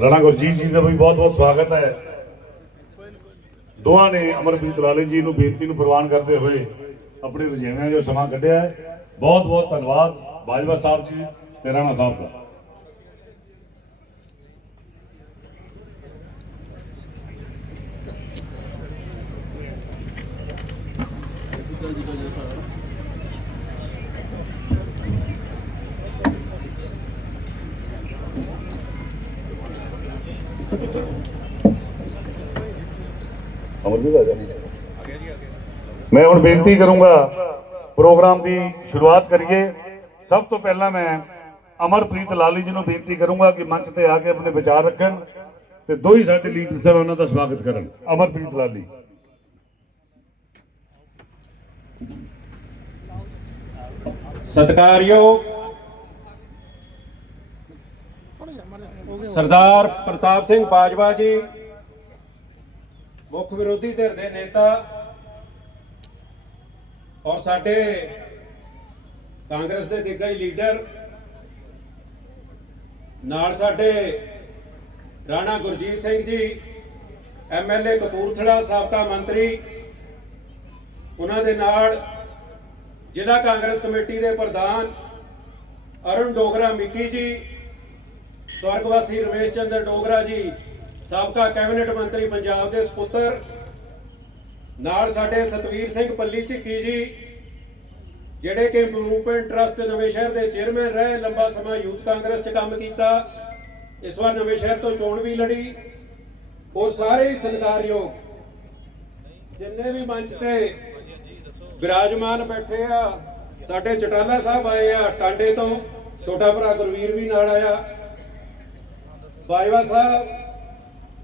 ਰਾਣਾ ਗੁਰਜੀਤ ਜੀ ਦਾ ਵੀ ਬਹੁਤ ਬਹੁਤ ਸਵਾਗਤ ਹੈ। ਦੋਹਾਂ ਨੇ ਅਮਰਪ੍ਰੀਤ ਲਾਲੇ ਜੀ ਨੂੰ ਬੇਨਤੀ ਨੂੰ ਪ੍ਰਵਾਨ ਕਰਦੇ ਹੋਏ ਆਪਣੇ ਰੁਝੇਵਿਆਂ ਜੋ ਸਮਾਂ ਕੱਢਿਆ ਹੈ। ਬਹੁਤ ਬਹੁਤ ਧੰਨਵਾਦ। ਬਾਜਵਾ ਸਾਹਿਬ ਜੀ ਤੇ ਰਾਣਾ ਸਾਹਿਬ ਦਾ। ਅਮਰਜੀਤ ਆ ਮੈਂ ਹੁਣ ਬੇਨਤੀ ਕਰੂੰਗਾ, ਪ੍ਰੋਗਰਾਮ ਦੀ ਸ਼ੁਰੂਆਤ ਕਰੀਏ। ਸਭ ਤੋਂ ਪਹਿਲਾਂ ਮੈਂ ਅਮਰਪ੍ਰੀਤ ਲਾਲੀ ਜੀ ਨੂੰ ਬੇਨਤੀ ਕਰੂੰਗਾ ਕਿ ਮੰਚ ਤੇ ਆ ਕੇ ਆਪਣੇ ਵਿਚਾਰ ਰੱਖਣ ਤੇ ਦੋ ਹੀ ਸਾਡੇ ਲੀਡਰ ਸਾਹਿਬ ਉਹਨਾਂ ਦਾ ਸਵਾਗਤ ਕਰਨ। ਅਮਰਪ੍ਰੀਤ ਲਾਲੀ। ਸਤਿਕਾਰਯੋਗ ਸਰਦਾਰ ਪ੍ਰਤਾਪ ਸਿੰਘ ਬਾਜਵਾ ਜੀ ਮੁੱਖ ਵਿਰੋਧੀ ਧਿਰ ਦੇ ਨੇਤਾ ਔਰ ਸਾਡੇ ਕਾਂਗਰਸ ਦੇ ਦਿੱਗਜ ਲੀਡਰ, ਨਾਲ ਸਾਡੇ ਰਾਣਾ ਗੁਰਜੀਤ ਸਿੰਘ ਜੀ ਐਮਐਲਏ ਕਪੂਰਥਲਾ ਸਾਬਕਾ ਮੰਤਰੀ, ਉਹਨਾਂ ਦੇ ਨਾਲ ਜ਼ਿਲ੍ਹਾ ਕਾਂਗਰਸ ਕਮੇਟੀ ਦੇ ਪ੍ਰਧਾਨ ਅਰੁਣ ਡੋਗਰਾ ਮਿੱਕੀ ਜੀ, ਸਵਰਗਵਾਸੀ ਰਮੇਸ਼ ਚੰਦਰ ਡੋਗਰਾ ਜੀ ਸਾਬਕਾ ਕੈਬਨਿਟ ਮੰਤਰੀ ਪੰਜਾਬ ਦੇ ਸੁਪੁੱਤਰ, ਨਾਲ ਸਾਡੇ ਸਤਵੀਰ ਸਿੰਘ ਪੱਲੀ ਝਿੱਕੀ ਜੀ, ਜਿਹੜੇ ਕਿ ਇੰਪਰੂਵਮੈਂਟ ਟਰਸਟ ਨਵੇਂ ਸ਼ਹਿਰ ਦੇ ਚੇਅਰਮੈਨ ਰਹੇ, ਲੰਬਾ ਸਮਾਂ ਯੂਥ ਕਾਂਗਰਸ 'ਚ ਕੰਮ ਕੀਤਾ, ਇਸ ਵਾਰ ਨਵੇਂ ਸ਼ਹਿਰ ਤੋਂ ਚੋਣ ਵੀ ਲੜੀ। ਉਹ ਸਾਰੇ ਹੀ ਸਤਿਕਾਰਯੋਗ ਜਿੰਨੇ ਵੀ ਮੰਚ ਤੇ ਵਿਰਾਜਮਾਨ ਬੈਠੇ ਆ, ਸਾਡੇ ਚਟਾਲਾ ਸਾਹਿਬ ਆਏ ਆ, ਟਾਂਡੇ ਤੋਂ, ਛੋਟਾ ਭਰਾ ਗੁਰਵੀਰ ਵੀ ਨਾਲ ਆਇਆ। ਬਾਜਵਾ ਸਾਹਿਬ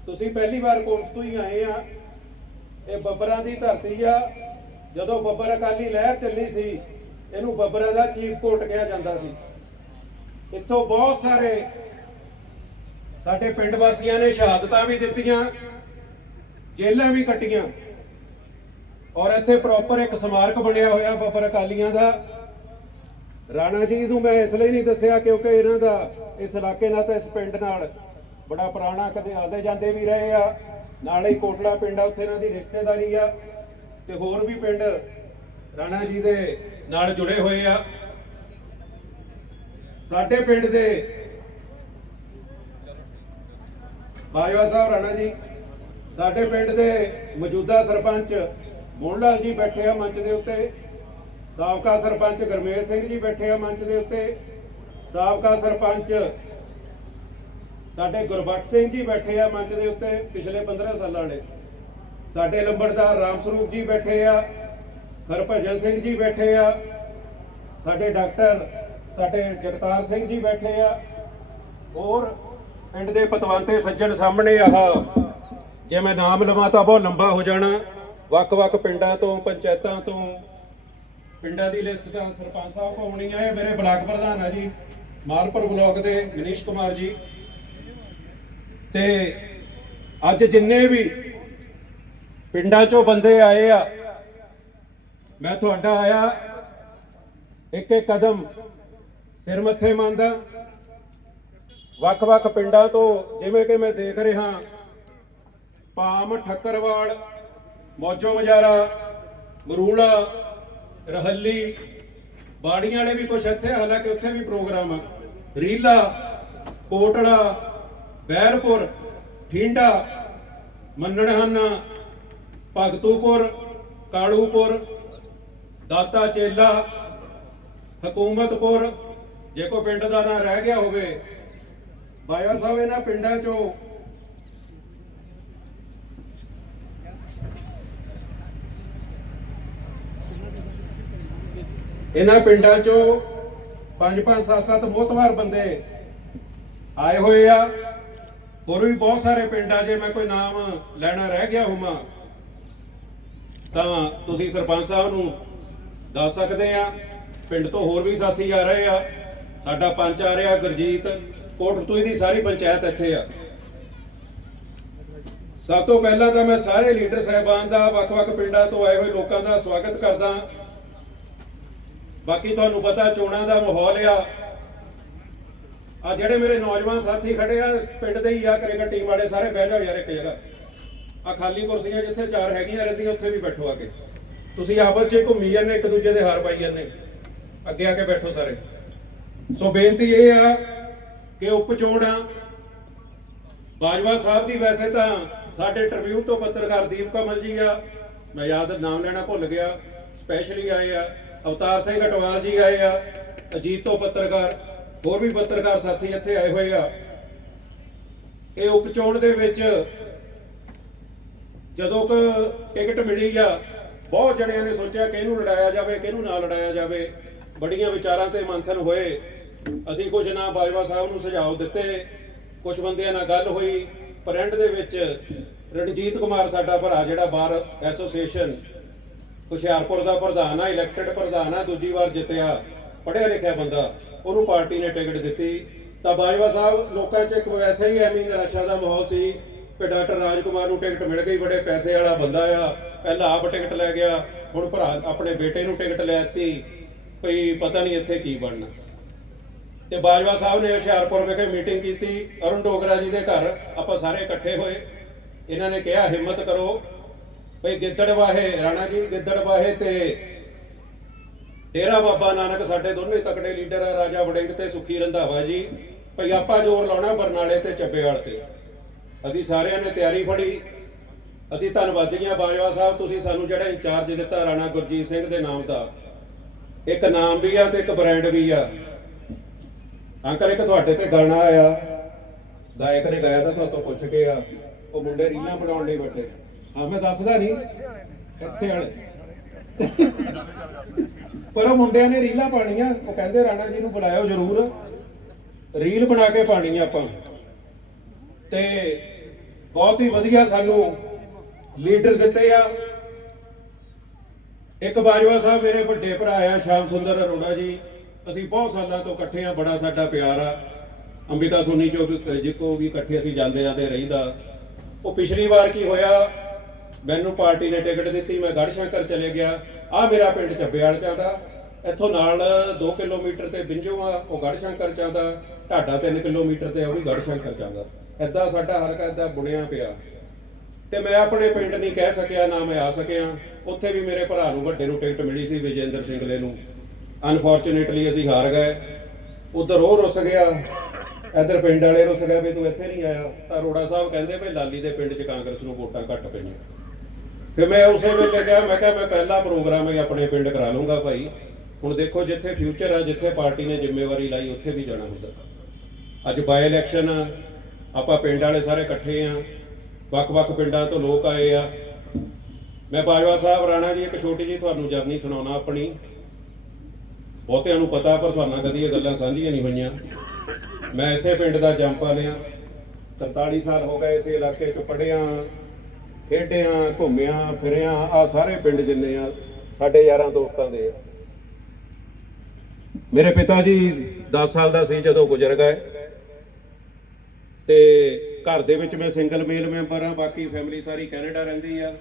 ਤੁਸੀਂ ਪਹਿਲੀ ਵਾਰ ਕੋਰਟ ਤੋਂ ਹੀ ਆਏ ਆ। ਇਹ ਬੱਬਰਾਂ ਦੀ ਧਰਤੀ ਆ। ਜਦੋਂ ਬੱਬਰ ਅਕਾਲੀ ਲਹਿਰ ਚੱਲੀ ਸੀ, ਇਹਨੂੰ ਬੱਬਰਾਂ ਦਾ ਚੀਫ ਕੋਰਟ ਕਿਹਾ ਜਾਂਦਾ ਸੀ। ਇੱਥੋਂ ਬਹੁਤ ਸਾਰੇ ਸਾਡੇ ਪਿੰਡ ਵਾਸੀਆਂ ਨੇ ਸ਼ਹਾਦਤਾਂ ਵੀ ਦਿੱਤੀਆਂ, ਜੇਲ੍ਹਾਂ ਵੀ ਕੱਟੀਆਂ। ਔਰ ਇੱਥੇ ਪ੍ਰੋਪਰ ਇੱਕ ਸਮਾਰਕ ਬਣਿਆ ਹੋਇਆ ਬੱਬਰ ਅਕਾਲੀਆਂ ਦਾ। ਰਾਣਾ ਜੀ ਨੂੰ ਮੈਂ ਇਸ ਲਈ ਨਹੀਂ ਦੱਸਿਆ ਕਿਉਂਕਿ ਇਹਨਾਂ ਦਾ ਇਸ ਇਲਾਕੇ ਨਾਲ ਤਾਂ ਇਸ ਪਿੰਡ ਨਾਲ ਬੜਾ ਪੁਰਾਣਾ, ਕਦੇ ਆਦੇ ਜਾਂਦੇ ਵੀ ਰਹੇ ਆ। ਨਾਲੇ ਹੀ ਕੋਟਲਾ ਪਿੰਡ ਆ, ਉੱਥੇ ਇਹਨਾਂ ਦੀ ਰਿਸ਼ਤੇਦਾਰੀ ਆ। ਤੇ ਹੋਰ ਵੀ ਪਿੰਡ ਰਾਣਾ ਜੀ ਦੇ ਨਾਲ ਜੁੜੇ ਹੋਏ ਆ। ਸਾਡੇ ਪਿੰਡ ਦੇ ਬਾਜਵਾ ਸਾਹਿਬ ਰਾਣਾ ਜੀ, ਸਾਡੇ ਪਿੰਡ ਦੇ ਮੌਜੂਦਾ ਸਰਪੰਚ ਮੋਹਨ ਲਾਲ ਜੀ ਬੈਠੇ ਆ ਮੰਚ ਦੇ ਉੱਤੇ। ਸਾਬਕਾ ਸਰਪੰਚ ਗਰਮੇਲ ਸਿੰਘ ਜੀ ਬੈਠੇ ਆ ਮੰਚ ਦੇ ਉੱਤੇ। ਸਾਬਕਾ ਸਰਪੰਚ ਸਾਡੇ ਗੁਰਬਖਸ਼ ਸਿੰਘ ਜੀ ਬੈਠੇ ਆ ਮੰਚ ਦੇ ਉੱਤੇ ਪਿਛਲੇ 15 ਸਾਲਾਂ ਵਾਲੇ। ਸਾਡੇ ਲੰਬੜਦਾਰ ਰਾਮ ਸਰੂਪ ਜੀ ਬੈਠੇ ਆ, ਹਰਭਜਨ ਸਿੰਘ ਜੀ ਬੈਠੇ ਆ, ਸਾਡੇ ਡਾਕਟਰ, ਸਾਡੇ ਜਗਤਾਰ ਸਿੰਘ ਜੀ ਬੈਠੇ ਆ, ਹੋਰ ਪਿੰਡ ਦੇ ਪਤਵੰਤੇ ਸੱਜਣ ਸਾਹਮਣੇ ਆਹ, ਜੇ ਮੈਂ ਨਾਮ ਲਵਾਂ ਤਾਂ ਬਹੁਤ ਲੰਬਾ ਹੋ ਜਾਣਾ। ਵੱਖ-ਵੱਖ ਪਿੰਡਾਂ ਤੋਂ, ਪੰਚਾਇਤਾਂ ਤੋਂ, ਪਿੰਡਾਂ ਦੀ ਲਿਸਟ ਤਾਂ ਸਰਪੰਚ ਸਾਹਿਬ ਕੋਲ ਹੋਣੀ ਆ, ਇਹ ਮੇਰੇ ਬਲਾਕ ਪ੍ਰਧਾਨ ਆ ਜੀ, ਮਾਲਪੁਰ ਬਲਾਕ ਦੇ ਮਨੀਸ਼ ਕੁਮਾਰ ਜੀ। ਤੇ ਅੱਜ ਜਿੰਨੇ ਵੀ ਪਿੰਡਾਂ ਚੋਂ ਬੰਦੇ ਆਏ ਆ, ਮੈਂ ਤੁਹਾਡਾ ਆਇਆ ਇੱਕ ਇੱਕ ਕਦਮ ਸਿਰ ਮੱਥੇ ਮੰਨਦਾ। ਵੱਖ-ਵੱਖ ਪਿੰਡਾਂ ਤੋਂ ਜਿਵੇਂ ਕਿ ਮੈਂ ਦੇਖ ਰਿਹਾ ਪਾਮ ਠੱਕਰਵਾਲ, ਮੌਜੋ ਮਜਾਰਾ, ਮਰੂਲਾ, ਰਹੱਲੀ, ਬਾੜੀਆਂ ਵਾਲੇ ਵੀ ਕੁਛ ਇੱਥੇ ਹਾਲਾਂਕਿ ਉੱਥੇ ਵੀ ਪ੍ਰੋਗਰਾਮ ਆ। ਰੀਲਾ ਕੋਟੜਾ ਬੈਰਪੁਰ ਠਿੰਡਾ ਮੰਨਣਹਾਨਾ ਭਗਤੂਪੁਰ, ਕਾਲੂਪੁਰ, ਦਾਤਾ ਚੇਲਾ, ਹਕੂਮਤਪੁਰ, ਜੇ ਕੋ ਪਿੰਡ ਦਾ ਨਾਂ ਰਹਿ ਗਿਆ ਹੋਵੇ, ਬਾਇਆ ਸਾਹਿਬ ਇਹਨਾਂ ਪਿੰਡਾਂ ਚੋਂ। ਇਹਨਾਂ ਪਿੰਡਾਂ ਚੋਂ ਪੰਜ ਪੰਜ ਸੱਤ ਸੱਤ ਮੋਤਵਾਰ ਬੰਦੇ ਆਏ ਹੋਏ ਆ। ਹੋਰ ਵੀ ਬਹੁਤ ਸਾਰੇ ਪਿੰਡ ਆ, ਜੇ ਮੈਂ ਕੋਈ ਨਾਮ ਲੈਣਾ ਰਹਿ ਗਿਆ ਹੋਵਾਂ, ਤਾਂ ਤੁਸੀਂ ਸਰਪੰਚ ਸਾਹਿਬ ਨੂੰ ਦੱਸ ਸਕਦੇ ਆ। ਪਿੰਡ ਤੋਂ ਹੋਰ ਵੀ ਸਾਥੀ ਆ ਰਹੇ ਆ। ਸਾਡਾ ਪੰਚ ਆ ਰਿਹਾ, ਗੁਰਜੀਤ ਕੋਟਤੂਈ ਦੀ ਸਾਰੀ ਪੰਚਾਇਤ ਇੱਥੇ ਆ। ਸਭ ਤੋਂ ਪਹਿਲਾਂ ਤਾਂ ਮੈਂ ਸਾਰੇ ਲੀਡਰ ਸਾਹਿਬਾਨ ਦਾ, ਵੱਖ-ਵੱਖ ਪਿੰਡਾਂ ਤੋਂ ਆਏ ਹੋਏ ਲੋਕਾਂ ਦਾ ਸਵਾਗਤ ਕਰਦਾ ਬਾਕੀ ਤੁਹਾਨੂੰ ਪਤਾ ਚੋਣਾਂ ਦਾ ਮਾਹੌਲ ਆ। ਆ ਜਿਹੜੇ ਮੇਰੇ ਨੌਜਵਾਨ ਸਾਥੀ ਖੜੇ ਆ, ਪਿੰਡ ਦੇ ਹੀ ਆ ਕਰੇਗਾ ਟੀਮ ਵਾਲੇ ਸਾਰੇ ਬਹਿ ਜਾਓ ਯਾਰ ਇੱਕ ਜਗ੍ਹਾ। ਆ ਖਾਲੀ ਕੁਰਸੀਆਂ ਜਿੱਥੇ ਚਾਰ ਹੈਗੀਆਂ ਰਹਿੰਦੀਆਂ, ਉੱਥੇ ਵੀ ਬੈਠੋ ਆ ਕੇ ਤੁਸੀਂ ਆਪਸ 'ਚ ਘੁੰਮੀ ਜਾਂਦੇ, ਇੱਕ ਦੂਜੇ ਦੇ ਹਾਰ ਪਾਈ ਜਾਂਦੇ। ਅੱਗੇ ਆ ਕੇ ਬੈਠੋ ਸਾਰੇ। ਸੋ ਬੇਨਤੀ ਇਹ ਆ ਕਿ ਉਪ ਚੋਣ ਆ। ਬਾਜਵਾ ਸਾਹਿਬ ਦੀ ਵੈਸੇ ਤਾਂ ਸਾਡੇ ਟ੍ਰਿਬਿਊਨ ਤੋਂ ਪੱਤਰਕਾਰ ਦੀਪ ਕਮਲ ਜੀ ਆ। ਮੈਂ ਯਾਦ ਨਾਮ ਲੈਣਾ ਭੁੱਲ ਗਿਆ। ਸਪੈਸ਼ਲੀ ਆਏ ਆ। ਅਵਤਾਰ ਸਿੰਘ ਅਟਵਾਲ ਜੀ ਆਏ ਆ। ਅਜੀਤ ਤੋਂ ਪੱਤਰਕਾਰ। ਹੋਰ ਵੀ ਪੱਤਰਕਾਰ ਸਾਥੀ ਇੱਥੇ ਆਏ ਹੋਏ ਆ। ਇਹ ਉਪ ਚੋਣ ਦੇ ਵਿੱਚ ਜਦੋਂ ਕ ਟਿਕਟ ਮਿਲੀ ਆ, ਬਹੁਤ ਜਣਿਆਂ ਨੇ ਸੋਚਿਆ ਕਿ ਇਹਨੂੰ ਲੜਾਇਆ ਜਾਵੇ, ਕਿਹਨੂੰ ਨਾ ਲੜਾਇਆ ਜਾਵੇ। ਬੜੀਆਂ ਵਿਚਾਰਾਂ ਤੇ ਮੰਥਨ ਹੋਏ। ਅਸੀਂ ਕੁਝ ਨਾ ਬਾਜਵਾ ਸਾਹਿਬ ਨੂੰ ਸੁਝਾਅ ਦਿੱਤੇ। ਕੁਝ ਬੰਦਿਆਂ ਨਾਲ ਗੱਲ ਹੋਈ। ਪਰ ਦੇ ਵਿੱਚ ਰਣਜੀਤ ਕੁਮਾਰ ਸਾਡਾ ਭਰਾ ਜਿਹੜਾ ਬਾਰ ਐਸੋਸੀਏਸ਼ਨ, ਹੁਸ਼ਿਆਰਪੁਰ ਦਾ ਪ੍ਰਧਾਨ ਆ ਇਲੈਕਟਿਡ ਪ੍ਰਧਾਨ ਆ, ਦੂਜੀ ਵਾਰ ਜਿੱਤਿਆ। ਪੜ੍ਹਿਆ ਲਿਖਿਆ ਬੰਦਾ। ਉਹਨੂੰ ਪਾਰਟੀ ਨੇ ਟਿਕਟ ਦਿੱਤੀ। ਤਾਂ ਬਾਜਵਾ ਸਾਹਿਬ, ਲੋਕਾਂ 'ਚ ਇੱਕ ਵੈਸੇ ਹੀ ਐਵੇਂ ਨਿਰਾਸ਼ਾ ਦਾ ਮਾਹੌਲ ਸੀ ਕਿ ਡਾਕਟਰ ਰਾਜਕੁਮਾਰ ਨੂੰ ਟਿਕਟ ਮਿਲ ਗਈ, ਬੜੇ ਪੈਸੇ ਵਾਲਾ ਬੰਦਾ ਆ, ਪਹਿਲਾਂ ਆਪ ਟਿਕਟ ਲੈ ਗਿਆ, ਹੁਣ ਭਰਾ ਆਪਣੇ ਬੇਟੇ ਨੂੰ ਟਿਕਟ ਲੈ ਦਿੱਤੀ। ਭਈ ਪਤਾ ਨਹੀਂ ਇੱਥੇ ਕੀ ਬਣਨਾ। ਤੇ ਬਾਜਵਾ ਸਾਹਿਬ ਨੇ ਹੁਸ਼ਿਆਰਪੁਰ ਵਿਖੇ ਮੀਟਿੰਗ ਕੀਤੀ। ਅਰੁਣ ਡੋਗਰਾ ਜੀ ਦੇ ਘਰ ਆਪਾਂ ਸਾਰੇ ਇਕੱਠੇ ਹੋਏ। ਇਹਨਾਂ ਨੇ ਕਿਹਾ, ਹਿੰਮਤ ਕਰੋ। ਭਈ ਗਿੱਦੜ ਵਾਹੇ ਰਾਣਾ ਜੀ ਗਿੱਦੜ ਵਾਹੇ ਤੇ ਤੇਰਾ ਬਾਬਾ ਨਾਨਕ ਸਾਡੇ ਦੋਨੇ ਤਕੜੇ ਲੀਡਰ ਆ, ਰਾਜਾ ਵੜਿੰਗ ਤੇ ਸੁਖੀ ਰੰਧਾਵਾ ਜੀ। ਭਈ ਆਪਾਂ ਜ਼ੋਰ ਲਾਉਣਾ ਬਰਨਾਲੇ ਤੇ ਚੱਬੇਵਾਲ ਤੇ। ਅਸੀਂ ਸਾਰਿਆਂ ਨੇ ਤਿਆਰੀ ਫੜੀ। ਅਸੀਂ ਧੰਨਵਾਦੀ ਬਾਜਵਾ ਸਾਹਿਬ, ਤੁਸੀਂ ਸਾਨੂੰ ਜਿਹੜਾ ਇੰਚਾਰਜ ਦਿੱਤਾ ਰਾਣਾ ਗੁਰਜੀਤ ਸਿੰਘ ਦੇ ਨਾਮ ਦਾ। ਇੱਕ ਨਾਮ ਵੀ ਆ ਤੇ ਇੱਕ ਬ੍ਰਾਂਡ ਵੀ ਆ। ਅੰਕਲ, ਇੱਕ ਤੁਹਾਡੇ ਤੇ ਗਾਣਾ ਆਇਆ। ਗਾਇਕ ਨੇ ਗਾਇਆ ਤਾਂ ਤੁਹਾਤੋਂ ਪੁੱਛ ਕੇ ਆ। ਉਹ ਮੁੰਡੇ ਰੀਲਾਂ ਬਣਾਉਣ ਲਈ ਬੈਠੇ। ਹਾਂ, ਮੈਂ ਦੱਸਦਾ ਨਹੀਂ ਇੱਥੇ ਵਾਲੇ। ਪਰ ਉਹ ਮੁੰਡਿਆਂ ਨੇ ਰੀਲਾਂ ਪਾਣੀਆਂ ਉਹ ਕਹਿੰਦੇ ਰਾਣਾ ਜੀ ਨੂੰ ਬੁਲਾਇਓ ਜ਼ਰੂਰ। ਰੀਲ ਬਣਾ ਕੇ ਪਾਣੀ ਆਪਾਂ। ਤੇ ਬਹੁਤ ਹੀ ਵਧੀਆ ਸਾਨੂੰ ਲੀਡਰ ਦਿੱਤੇ ਆ। ਇੱਕ ਬਾਜਵਾ ਸਾਹਿਬ ਮੇਰੇ ਵੱਡੇ ਭਰਾ ਆ, ਸ਼ਾਮ ਸੁੰਦਰ ਅਰੋੜਾ ਜੀ। ਅਸੀਂ ਬਹੁਤ ਸਾਲਾਂ ਤੋਂ ਇਕੱਠੇ ਆ, ਬੜਾ ਸਾਡਾ ਪਿਆਰ ਆ। ਅੰਬਿਕਾ ਸੋਨੀ ਚੋ ਵੀ ਜਿੱਕੋ ਵੀ ਇਕੱਠੇ ਅਸੀਂ ਜਾਂਦੇ ਜਾਂਦੇ ਰਹੀਦਾ। ਉਹ ਪਿਛਲੀ ਵਾਰ ਕੀ ਹੋਇਆ ਮੈਨੂੰ ਪਾਰਟੀ ਨੇ ਟਿਕਟ ਦਿੱਤੀ, ਮੈਂ ਗੜਸ਼ੰਕਰ ਚਲੇ ਗਿਆ। ਆ ਮੇਰਾ ਪਿੰਡ ਚੱਬੇਵਾਲ ਚ ਆਉਂਦਾ ਇੱਥੋਂ ਨਾਲ 2 ਕਿਲੋਮੀਟਰ ਤੇ ਬਿੰਜੋ ਆ, ਉਹ ਗੜਸ਼ੰਕਰ ਚ ਆਉਂਦਾ ਢਾਡਾ 3 ਕਿਲੋਮੀਟਰ ਤੇ ਉਹ ਵੀ ਗੜਸ਼ੰਕਰ ਚ ਆਉਂਦਾ ਏਦਾਂ ਸਾਡਾ ਹਲਕਾ ਏਦਾਂ ਬੁਣਿਆ ਪਿਆ। ਤੇ ਮੈਂ ਆਪਣੇ ਪਿੰਡ ਨਹੀਂ ਕਹਿ ਸਕਿਆ, ਨਾ ਮੈਂ ਆ ਸਕਿਆ। ਉੱਥੇ ਵੀ ਮੇਰੇ ਭਰਾ ਨੂੰ ਵੱਡੇ ਨੂੰ ਟਿਕਟ ਮਿਲੀ ਸੀ ਵਿਜੇਂਦਰ ਸਿੰਘਲੇ ਨੂੰ। ਅਨਫੋਰਚੂਨੇਟਲੀ ਅਸੀਂ ਹਾਰ ਗਏ। ਉਧਰ ਉਹ ਰੁੱਸ ਗਿਆ। ਇੱਧਰ ਪਿੰਡ ਵਾਲੇ ਰੁੱਸ ਗਏ ਵੀ ਤੂੰ ਇੱਥੇ ਨਹੀਂ ਆਇਆ। ਤਾਂ ਅਰੋੜਾ ਸਾਹਿਬ ਕਹਿੰਦੇ ਵੀ ਲਾਲੀ ਦੇ ਪਿੰਡ 'ਚ ਕਾਂਗਰਸ ਨੂੰ ਵੋਟਾਂ ਘੱਟ ਪਈਆਂ। ਫਿਰ ਮੈਂ ਉਸੇ ਵੇਲੇ ਕਿਹਾ ਮੈਂ ਕਿਹਾ ਮੈਂ ਪਹਿਲਾ ਪ੍ਰੋਗਰਾਮ ਹੀ ਆਪਣੇ ਪਿੰਡ ਕਰਾ ਲੂੰਗਾ ਭਾਈ। ਹੁਣ ਦੇਖੋ ਜਿੱਥੇ ਫਿਊਚਰ ਆ, ਜਿੱਥੇ ਪਾਰਟੀ ਨੇ ਜ਼ਿੰਮੇਵਾਰੀ ਲਾਈ, ਉੱਥੇ ਵੀ ਜਾਣਾ ਹੁੰਦਾ। ਅੱਜ ਬਾਈ ਇਲੈਕਸ਼ਨ ਆ, ਆਪਾਂ ਪਿੰਡ ਵਾਲੇ ਸਾਰੇ ਇਕੱਠੇ ਆ। ਵੱਖ-ਵੱਖ ਪਿੰਡਾਂ ਤੋਂ ਲੋਕ ਆਏ ਆ। ਮੈਂ ਬਾਜਵਾ ਸਾਹਿਬ, ਰਾਣਾ ਜੀ, ਇੱਕ ਛੋਟੀ ਜੀ ਤੁਹਾਨੂੰ ਜਰਨੀ ਸੁਣਾਉਣਾ ਆਪਣੀ। ਬਹੁਤਿਆਂ ਨੂੰ ਪਤਾ, ਪਰ ਤੁਹਾਨੂੰ ਕਦੀ ਇਹ ਗੱਲਾਂ ਸਾਂਝੀਆਂ ਨਹੀਂ ਹੋਈਆਂ। ਮੈਂ ਇਸੇ ਪਿੰਡ ਦਾ ਜੰਪਾ ਲਿਆ 43 ਸਾਲ ਹੋ ਗਏ ਇਸੇ ਇਲਾਕੇ 'ਚ ਪੜਿਆ ਖੇਡਿਆਂ, ਘੁੰਮਿਆ, ਫਿਰਿਆ ਆ ਸਾਰੇ ਪਿੰਡ ਜਿੰਨੇ ਆ, ਸਾਡੇ ਯਾਰਾਂ ਦੋਸਤਾਂ ਦੇ ਮੇਰੇ ਪਿਤਾ ਜੀ 10 ਸਾਲ ਦਾ ਸੀ ਜਦੋਂ ਗੁਜ਼ਰ ਗਏ। ਤੇ ਘਰ ਦੇ ਵਿੱਚ ਮੈਂ ਸਿੰਗਲ ਮੇਲ ਮੈਂਬਰ ਆ, ਬਾਕੀ ਫੈਮਿਲੀ ਸਾਰੀ ਕੈਨੇਡਾ ਰਹਿੰਦੀ ਆ।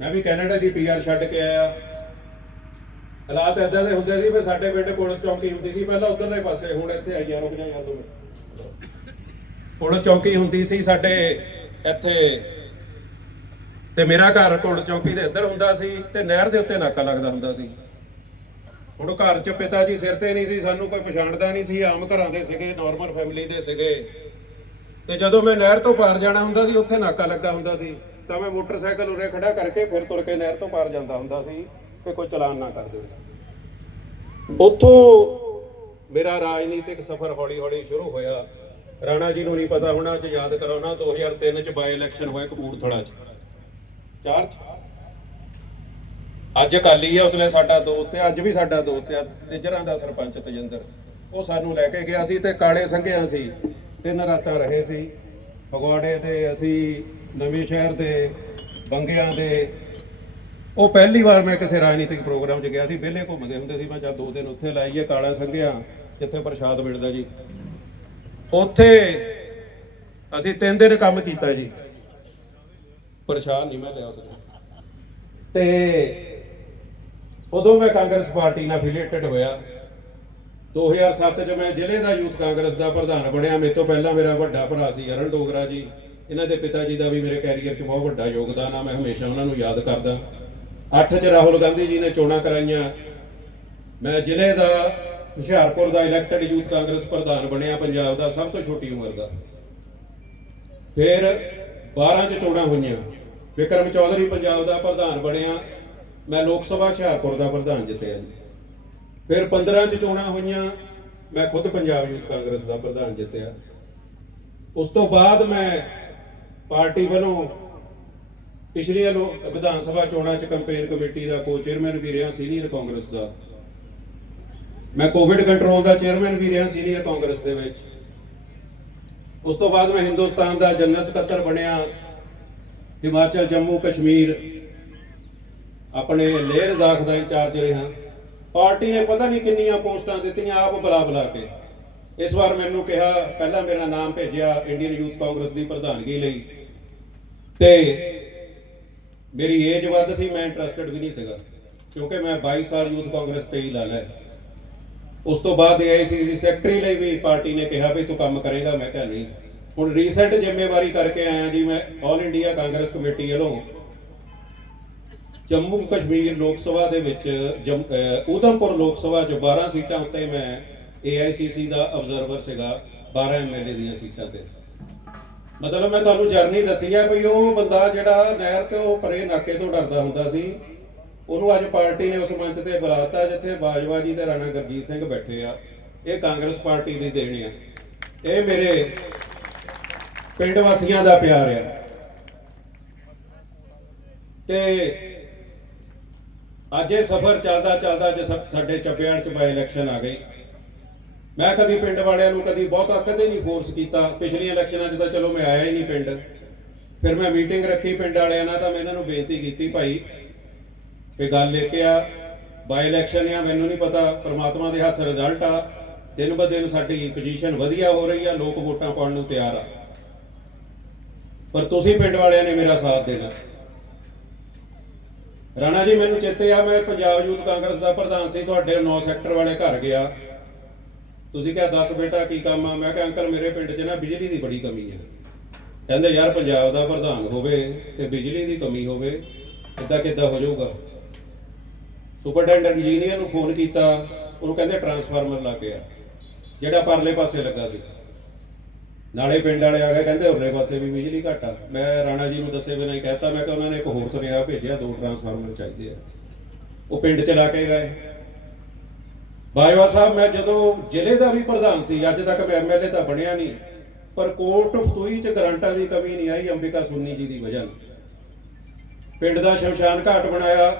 ਮੈਂ ਵੀ ਕੈਨੇਡਾ ਦੀ ਪੀਆਰ ਛੱਡ ਕੇ ਆਇਆ। ਹਾਲਾਤ ਇਦਾਂ ਦੇ ਹੁੰਦੇ ਸੀ ਵੀ ਸਾਡੇ ਪਿੰਡ ਪੁਲਿਸ ਚੌਕੀ ਹੁੰਦੀ ਸੀ, ਪਹਿਲਾਂ ਉਧਰਲੇ ਪਾਸੇ, ਹੁਣ ਇੱਥੇ ਆਈਆਂ ਰੁਕ ਜਾ ਯਾਰ ਦੋ ਮਿੰਟ। ਪੁਲਿਸ ਚੌਕੀ ਹੁੰਦੀ ਸੀ ਸਾਡੇ ਇੱਥੇ ਤੇ ਮੇਰਾ ਘਰ ਪੁਲਿਸ ਚੌਂਕੀ ਦੇ ਇੱਧਰ ਹੁੰਦਾ ਸੀ ਤੇ ਨਹਿਰ ਦੇ ਉੱਤੇ ਨਾਕਾ ਲੱਗਦਾ ਹੁੰਦਾ ਸੀ। ਹੁਣ ਘਰ 'ਚ ਪਿਤਾ ਜੀ ਸਿਰ ਤੇ ਨਹੀਂ ਸੀ, ਸਾਨੂੰ ਕੋਈ ਪਛਾਣਦਾ ਨਹੀਂ ਸੀ, ਆਮ ਘਰਾਂ ਦੇ ਸੀਗੇ ਨਾਰਮਲ ਫੈਮਿਲੀ ਦੇ ਸੀਗੇ। ਤੇ ਜਦੋਂ ਮੈਂ ਨਹਿਰ ਤੋਂ ਪਾਰ ਜਾਣਾ ਹੁੰਦਾ ਸੀ, ਉੱਥੇ ਨਾਕਾ ਲੱਗਾ ਹੁੰਦਾ ਸੀ। ਤਾਂ ਮੈਂ ਮੋਟਰਸਾਈਕਲ ਉਰੇ ਖੜਾ ਕਰਕੇ ਫਿਰ ਤੁਰ ਕੇ ਨਹਿਰ ਤੋਂ ਪਾਰ ਜਾਂਦਾ ਹੁੰਦਾ ਸੀ ਕਿ ਕੋਈ ਚਲਾਨ ਨਾ ਕਰ ਦੇਵੇ। ਉੱਥੋਂ ਮੇਰਾ ਰਾਜਨੀਤਿਕ ਸਫ਼ਰ ਹੌਲੀ-ਹੌਲੀ ਸ਼ੁਰੂ ਹੋਇਆ। ਰਾਣਾ ਜੀ ਨੂੰ ਨਹੀਂ ਪਤਾ ਹੋਣਾ, ਅੱਜ ਯਾਦ ਕਰਾਉਣਾ 2003 ਚ ਬਾਈ ਇਲੈਕਸ਼ਨ ਹੋਇਆ ਕਪੂਰਥਲਾ ਚ। ਚਾਰ ਅੱਜ ਅਕਾਲੀ ਆ ਉਸਲੇ ਸਾਡਾ ਦੋਸਤ ਹੈ ਅੱਜ ਵੀ ਸਾਡਾ ਦੋਸਤ ਹੈ ਨਿਜਰਾਂ ਦਾ ਸਰਪੰਚ ਤਜਿੰਦਰ। ਉਹ ਸਾਨੂੰ ਲੈ ਕੇ ਗਿਆ ਸੀ ਤੇ ਕਾਲੇ ਸੰਘਿਆ ਸੀ, ਤਿੰਨ ਰਾਤਾਂ ਰਹੇ ਸੀ। ਫਗਵਾੜੇ ਤੇ ਅਸੀਂ ਨਵੇਂ ਸ਼ਹਿਰ ਦੇ, ਬੰਗਿਆਂ ਦੇ। ਉਹ ਪਹਿਲੀ ਵਾਰ ਮੈਂ ਕਿਸੇ ਰਾਜਨੀਤਿਕ ਪ੍ਰੋਗਰਾਮ 'ਚ ਗਿਆ ਸੀ, ਵਿਹਲੇ ਘੁੰਮਦੇ ਹੁੰਦੇ ਸੀ, ਮੈਂ ਚੱਲ ਦੋ ਦਿਨ ਉੱਥੇ ਲਾਈਏ ਕਾਲਾ ਸੰਘਿਆ, ਜਿੱਥੇ ਪ੍ਰਸ਼ਾਦ ਮਿਲਦਾ ਜੀ। ਉੱਥੇ ਅਸੀਂ ਤਿੰਨ ਦਿਨ ਕੰਮ ਕੀਤਾ ਜੀ। ਪਰੇਸ਼ਾਨ ਨਹੀਂ ਮੈਂ ਲਿਆ ਸਕਦਾ ਤੇ ਉਦੋਂ ਮੈਂ ਕਾਂਗਰਸ ਪਾਰਟੀ ਨਾਲ ਅਫੀਲੀਏਟਡ ਹੋਇਆ। 2007 ਚ ਮੈਂ ਜ਼ਿਲ੍ਹੇ ਦਾ ਯੂਥ ਕਾਂਗਰਸ ਦਾ ਪ੍ਰਧਾਨ ਬਣਿਆ। ਮੇਰੇ ਤੋਂ ਪਹਿਲਾਂ ਮੇਰਾ ਵੱਡਾ ਭਰਾ ਸੀ ਅਰਨ ਡੋਗਰਾ ਜੀ। ਇਹਨਾਂ ਦੇ ਪਿਤਾ ਜੀ ਦਾ ਵੀ ਮੇਰੇ ਕੈਰੀਅਰ 'ਚ ਬਹੁਤ ਵੱਡਾ ਯੋਗਦਾਨ ਆ। ਮੈਂ ਹਮੇਸ਼ਾ ਉਹਨਾਂ ਨੂੰ ਯਾਦ ਕਰਦਾ। 8 ਚ ਰਾਹੁਲ ਗਾਂਧੀ ਜੀ ਨੇ ਚੋਣਾਂ ਕਰਾਈਆਂ। ਮੈਂ ਜ਼ਿਲ੍ਹੇ ਦਾ ਹੁਸ਼ਿਆਰਪੁਰ ਦਾ ਇਲੈਕਟਡ ਯੂਥ ਕਾਂਗਰਸ ਪ੍ਰਧਾਨ ਬਣਿਆ। ਪੰਜਾਬ ਦਾ ਸਭ ਤੋਂ ਛੋਟੀ ਉਮਰ ਦਾ। ਫਿਰ 12 ਚ ਚੋਣਾਂ ਹੋਈਆਂ। ਵਿਕਰਮ ਚੌਧਰੀ ਪੰਜਾਬ ਦਾ ਪ੍ਰਧਾਨ ਬਣਿਆ, ਮੈਂ ਲੋਕ ਸਭਾ ਹੁਸ਼ਿਆਰਪੁਰ ਦਾ ਪ੍ਰਧਾਨ ਜਿੱਤਿਆ ਜੀ। ਫਿਰ 15 ਚ ਚੋਣਾਂ ਹੋਈਆਂ, ਮੈਂ ਖੁਦ ਪੰਜਾਬ ਯੂਥ ਕਾਂਗਰਸ ਦਾ ਪ੍ਰਧਾਨ ਜਿੱਤਿਆ। ਉਸ ਤੋਂ ਬਾਅਦ ਮੈਂ ਪਾਰਟੀ ਵੱਲੋਂ ਪਿਛਲੀਆਂ ਲੋ, ਵਿਧਾਨ ਸਭਾ ਚੋਣਾਂ ਚ ਕੰਪੇਨ ਕਮੇਟੀ ਦਾ ਕੋ ਚੇਅਰਮੈਨ ਵੀ ਰਿਹਾ ਸੀਨੀਅਰ ਕਾਂਗਰਸ ਦਾ। ਮੈਂ ਕੋਵਿਡ ਕੰਟਰੋਲ ਦਾ ਚੇਅਰਮੈਨ ਵੀ ਰਿਹਾ ਸੀਨੀਅਰ ਕਾਂਗਰਸ ਦੇ ਵਿੱਚ। ਉਸ ਤੋਂ ਬਾਅਦ ਮੈਂ ਹਿੰਦੁਸਤਾਨ ਦਾ ਜਨਰਲ ਸਕੱਤਰ ਬਣਿਆ, ਹਿਮਾਚਲ, ਜੰਮੂ, ਕਸ਼ਮੀਰ। ਆਪਣੇ ਲੇਹ ਲਦਾਖ ਦਾ ਇੰਚਾਰਜ ਰਿਹਾ। ਪਾਰਟੀ ਨੇ ਪਤਾ ਨਹੀਂ ਕਿੰਨੀਆਂ ਪੋਸਟਾਂ ਦਿੱਤੀਆਂ, ਆਪ ਬੁਲਾ ਬੁਲਾ ਕੇ। ਇਸ ਵਾਰ ਮੈਨੂੰ ਕਿਹਾ, ਪਹਿਲਾਂ ਮੇਰਾ ਨਾਮ ਭੇਜਿਆ ਇੰਡੀਅਨ ਯੂਥ ਕਾਂਗਰਸ ਦੀ ਪ੍ਰਧਾਨਗੀ ਲਈ। ਤੇ ਮੇਰੀ ਏਜ ਵੱਧ ਸੀ, ਮੈਂ ਇੰਟਰਸਟਡ ਵੀ ਨਹੀਂ ਸੀਗਾ, ਕਿਉਂਕਿ ਮੈਂ 22 ਸਾਲ ਯੂਥ ਕਾਂਗਰਸ ਤੇ ਹੀ ਲਾ ਲਿਆ। ਉਸ ਤੋਂ ਬਾਅਦ ਏਆਈਸੀਸੀ ਸੈਕਟਰੀ ਲਈ ਵੀ ਪਾਰਟੀ ਨੇ ਕਿਹਾ ਵੀ ਤੂੰ ਕੰਮ ਕਰੇਗਾ। ਮੈਂ ਕਿਹਾ ਨਹੀਂ। ਹੁਣ ਰੀਸੈਂਟ ਜ਼ਿੰਮੇਵਾਰੀ ਕਰਕੇ ਆਇਆ ਜੀ ਮੈਂ ਆਲ ਇੰਡੀਆ ਕਾਂਗਰਸ ਕਮੇਟੀ ਵੱਲੋਂ। ਜੰਮੂ ਕਸ਼ਮੀਰ ਲੋਕ ਸਭਾ ਦੇ ਵਿੱਚ ਜੰਮ- ਅਹ ਲੋਕ ਸਭਾ 'ਚ 12 ਸੀਟਾਂ ਉੱਤੇ ਮੈਂ ਏਆਈਸੀਸੀ ਦਾ ਅਬਜ਼ਰਵਰ ਸੀਗਾ 12 ਐਮਐਲਏ ਦੀਆਂ ਸੀਟਾਂ ਤੇ। ਮਤਲਬ ਮੈਂ ਤੁਹਾਨੂੰ ਜਰਨੀ ਦੱਸੀ ਹੈ ਵੀ ਉਹ ਬੰਦਾ ਜਿਹੜਾ ਨਹਿਰ ਤੇ ਉਹ ਪਰੇ ਨਾਕੇ ਤੋਂ ਡਰਦਾ ਹੁੰਦਾ ਸੀ ਉਹਨੂੰ ਅੱਜ ਪਾਰਟੀ ਨੇ ਉਸ ਮੰਚ ਤੇ ਬੁਲਾਤਾ, ਜਿੱਥੇ ਬਾਜਵਾ ਜੀ ਤੇ ਰਾਣਾ ਗੁਰਜੀਤ ਸਿੰਘ ਬੈਠੇ ਆ। ਇਹ ਕਾਂਗਰਸ ਪਾਰਟੀ ਦੀ ਦੇਣ ਆ। ਇਹ ਮੇਰੇ ਪਿੰਡ ਵਾਸੀਆਂ ਦਾ ਪਿਆਰ ਆ। ਤੇ ਅੱਜ ਇਹ ਸਫ਼ਰ ਚੱਲਦਾ ਚੱਲਦਾ ਜੇ ਸਾਡੇ ਚੱਬਿਆੜ ਚ ਬਾਈ ਇਲੈਕਸ਼ਨ ਆ ਗਈ। ਮੈਂ ਕਦੀ ਪਿੰਡ ਵਾਲਿਆਂ ਨੂੰ ਕਦੀ ਬਹੁਤਾ ਕਦੇ ਨਹੀਂ ਫੋਰਸ ਕੀਤਾ। ਪਿਛਲੀਆਂ ਇਲੈਕਸ਼ਨਾਂ 'ਚ ਤਾਂ ਚਲੋ ਮੈਂ ਆਇਆ ਹੀ ਨਹੀਂ ਪਿੰਡ। ਫਿਰ ਮੈਂ ਮੀਟਿੰਗ ਰੱਖੀ ਪਿੰਡ ਵਾਲਿਆਂ ਨਾਲ ਤਾਂ ਮੈਂ ਇਹਨਾਂ ਨੂੰ ਬੇਨਤੀ ਕੀਤੀ, ਭਾਈ ਕਿ ਗੱਲ ਲੈ ਕੇ ਆ ਬਾਈ ਇਲੈਕਸ਼ਨ ਆ, ਮੈਨੂੰ ਨਹੀਂ ਪਤਾ, ਪ੍ਰਮਾਤਮਾ ਦੇ ਹੱਥ ਰਿਜ਼ਲਟ ਆ। ਦਿਨ ਬ ਦਿਨ ਸਾਡੀ ਪੋਜੀਸ਼ਨ ਵਧੀਆ ਹੋ ਰਹੀ ਆ, ਲੋਕ ਵੋਟਾਂ ਪਾਉਣ ਨੂੰ ਤਿਆਰ ਆ। ਪਰ ਤੁਸੀਂ ਪਿੰਡ ਵਾਲਿਆਂ ਨੇ ਮੇਰਾ ਸਾਥ ਦੇਣਾ। ਰਾਣਾ ਜੀ, ਮੈਨੂੰ ਚੇਤੇ ਆ, ਮੈਂ ਪੰਜਾਬ ਯੂਥ ਕਾਂਗਰਸ ਦਾ ਪ੍ਰਧਾਨ ਸੀ, ਤੁਹਾਡੇ 9 ਸੈਕਟਰ ਵਾਲੇ ਘਰ ਗਿਆ। ਤੁਸੀਂ ਕਿਹਾ, ਦੱਸ ਬੇਟਾ, ਕੀ ਕੰਮ ਆ? ਮੈਂ ਕਿਹਾ, ਅੰਕਲ, ਮੇਰੇ ਪਿੰਡ 'ਚ ਨਾ ਬਿਜਲੀ ਦੀ ਬੜੀ ਕਮੀ ਆ। ਕਹਿੰਦੇ, ਯਾਰ, ਪੰਜਾਬ ਦਾ ਪ੍ਰਧਾਨ ਹੋਵੇ ਤੇ ਬਿਜਲੀ ਦੀ ਕਮੀ ਹੋਵੇ ਇਦਾਂ ਕਿੱਦਾਂ ਹੋ ਜਾਊਗਾ? ਸੁਪਰਡੈਂਟ ਇੰਜੀਨੀਅਰ ਨੂੰ ਫੋਨ ਕੀਤਾ, ਉਹਨੂੰ ਕਹਿੰਦੇ ਟਰਾਂਸਫਾਰਮਰ ਲਾ ਕੇ ਆ ਜਿਹੜਾ ਪਰਲੇ ਪਾਸੇ ਲੱਗਾ ਸੀ। ਨਾਲੇ ਪਿੰਡ ਵਾਲੇ ਆ ਗਏ, ਕਹਿੰਦੇ ਉਰਲੇ ਪਾਸੇ ਵੀ ਬਿਜਲੀ ਘੱਟ ਆ। ਮੈਂ ਰਾਣਾ ਜੀ ਨੂੰ ਦੱਸੇ ਬਿਨਾਂ ਹੀ ਕਹਿਤਾ, ਮੈਂ ਕਿ ਉਹਨਾਂ ਨੇ ਇੱਕ ਹੋਰ ਸੁਨੇਹਾ ਭੇਜਿਆ, ਦੋ ਟਰਾਂਸਫਾਰਮਰ ਚਾਹੀਦੇ ਆ। ਉਹ ਪਿੰਡ ਚ ਲਾ ਕੇ ਗਏ। ਬਾਜਵਾ ਸਾਹਿਬ, ਮੈਂ ਜਦੋਂ ਜ਼ਿਲ੍ਹੇ ਦਾ ਵੀ ਪ੍ਰਧਾਨ ਸੀ, ਅੱਜ ਤੱਕ ਮੈਂ ਐਮਐਲਏ ਤਾਂ ਬਣਿਆ ਨਹੀਂ, ਪਰ ਕੋਰਟ ਫਤੂਈ ਚ ਗਰੰਟਾਂ ਦੀ ਕਮੀ ਨਹੀਂ ਆਈ, ਅੰਬਿਕਾ ਸੁੰਨੀ ਜੀ ਦੀ ਵਜ੍ਹਾ ਨਾਲ। ਪਿੰਡ ਦਾ ਸ਼ਮਸ਼ਾਨ ਘਾਟ ਬਣਾਇਆ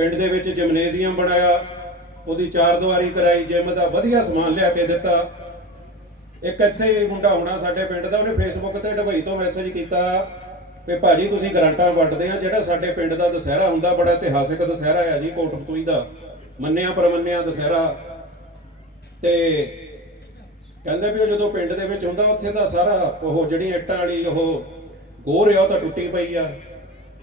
ਪਿੰਡ ਦੇ ਵਿੱਚ ਜਿਮਨੇਜ਼ੀਅਮ ਬਣਾਇਆ, ਉਹਦੀ ਚਾਰ ਦੀਵਾਰੀ ਕਰਾਈ, ਜਿਮ ਦਾ ਵਧੀਆ ਸਮਾਨ ਲਿਆ ਕੇ ਦਿੱਤਾ। ਇੱਕ ਇੱਥੇ ਮੁੰਡਾ ਹੋਣਾ ਸਾਡੇ ਪਿੰਡ ਦਾ, ਉਹਨੇ ਫੇਸਬੁੱਕ ਤੇ ਡਬਈ ਤੋਂ ਮੈਸੇਜ ਕੀਤਾ ਵੀ ਭਾਜੀ ਤੁਸੀਂ ਗਰੰਟਾਂ ਵੰਡਦੇ ਆ, ਜਿਹੜਾ ਸਾਡੇ ਪਿੰਡ ਦਾ ਦੁਸਹਿਰਾ ਹੁੰਦਾ, ਬੜਾ ਇਤਿਹਾਸਿਕ ਦੁਸਹਿਰਾ ਆ ਜੀ ਕੋਟਪਤੂਈ ਦਾ। ਮੰਨਿਆ ਪਰਮੰਨਿਆ ਦੁਸਹਿਰਾ। ਤੇ ਕਹਿੰਦੇ ਵੀ ਉਹ ਜਦੋਂ ਪਿੰਡ ਦੇ ਵਿੱਚ ਹੁੰਦਾ, ਉੱਥੇ ਤਾਂ ਸਾਰਾ ਉਹ ਜਿਹੜੀ ਇੱਟਾਂ ਵਾਲੀ ਉਹ ਗੋਰ ਆ, ਉਹ ਤਾਂ ਟੁੱਟੀ ਪਈ ਆ।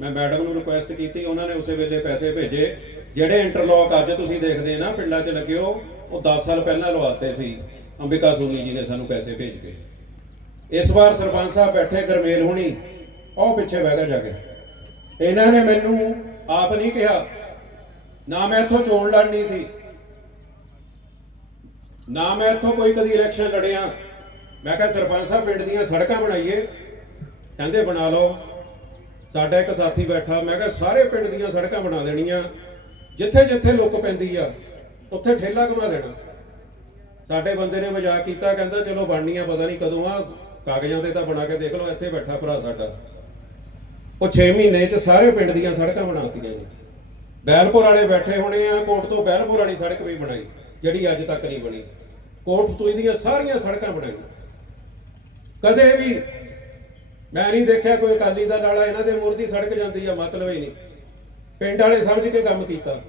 ਮੈਂ ਮੈਡਮ ਨੂੰ ਰਿਕੁਐਸਟ ਕੀਤੀ, ਉਹਨਾਂ ਨੇ ਉਸੇ ਵੇਲੇ ਪੈਸੇ ਭੇਜੇ। ਜਿਹੜੇ ਇੰਟਰਲੌਕ ਅੱਜ ਤੁਸੀਂ ਦੇਖਦੇ ਨਾ, ਪਿੰਡਾਂ 'ਚ ਲੱਗੇ ਹੋ, ਉਹ 10 ਸਾਲ ਪਹਿਲਾਂ ਲਵਾਤੇ ਸੀ। ਅੰਬਿਕਾ ਸੋਨੀ ਜੀ ਨੇ ਸਾਨੂੰ ਪੈਸੇ ਭੇਜ ਕੇ। ਇਸ ਵਾਰ ਸਰਪੰਚ ਸਾਹਿਬ ਬੈਠੇ, ਗਰਮੇਲ ਹੋਣੀ, ਉਹ ਪਿੱਛੇ ਬਹਿ ਗਿਆ ਜਾ ਕੇ। ਇਹਨਾਂ ਨੇ ਮੈਨੂੰ ਆਪ ਨਹੀਂ ਕਿਹਾ। ਨਾ ਮੈਂ ਇੱਥੋਂ ਚੋਣ ਲੜਨੀ ਸੀ। ਨਾ ਮੈਂ ਇੱਥੋਂ ਕੋਈ ਕਦੀ ਇਲੈਕਸ਼ਨ ਲੜਿਆ। ਮੈਂ ਕਿਹਾ, ਸਰਪੰਚ ਸਾਹਿਬ, ਪਿੰਡ ਦੀਆਂ ਸੜਕਾਂ ਬਣਾਈਏ। ਕਹਿੰਦੇ, ਬਣਾ ਲਓ। ਸਾਡਾ ਇੱਕ ਸਾਥੀ ਬੈਠਾ, ਮੈਂ ਕਿਹਾ ਸਾਰੇ ਪਿੰਡ ਦੀਆਂ ਸੜਕਾਂ ਬਣਾ ਦੇਣੀਆਂ, ਜਿੱਥੇ ਜਿੱਥੇ ਲੁੱਕ ਪੈਂਦੀ ਆ, ਉੱਥੇ ਠੇਲਾ ਘੁਮਾ ਦੇਣਾ। ਸਾਡੇ ਬੰਦੇ ਨੇ ਮਜ਼ਾਕ ਕੀਤਾ, ਕਹਿੰਦਾ ਚਲੋ ਬਣਨੀਆਂ ਪਤਾ ਨਹੀਂ ਕਦੋਂ ਆ, ਕਾਗਜ਼ਾਂ ਤੇ ਤਾਂ ਬਣਾ ਕੇ ਦੇਖ ਲਓ, ਇੱਥੇ ਬੈਠਾ ਭਰਾ ਸਾਡਾ। ਉਹ 6 ਮਹੀਨੇ ਚ ਸਾਰੇ ਪਿੰਡ ਦੀਆਂ ਸੜਕਾਂ ਬਣਾਤੀਆਂ ਜੀ। ਬੈਲਪੁਰ ਵਾਲੇ ਬੈਠੇ ਹੋਣੇ ਆ, ਕੋਟ ਤੋਂ ਬੈਲਪੁਰ ਵਾਲੀ ਸੜਕ ਵੀ ਬਣਾਈ, ਜਿਹੜੀ ਅੱਜ ਤੱਕ ਨਹੀਂ ਬਣੀ। ਕੋਟ ਤੋਂ ਦੀਆਂ ਸਾਰੀਆਂ ਸੜਕਾਂ ਬਣਾਈਆਂ। ਕਦੇ ਵੀ ਮੈਂ ਨਹੀਂ ਦੇਖਿਆ ਕੋਈ ਅਕਾਲੀ ਦਾ ਨਾਲਾ ਇਹਨਾਂ ਦੇ ਮੂਹਰ ਦੀ ਸੜਕ ਜਾਂਦੀ ਆ, ਮਤਲਬ ਹੀ ਨਹੀਂ। ਪਿੰਡ ਵਾਲੇ ਸਮਝ ਕੇ ਕੰਮ ਕੀਤਾ।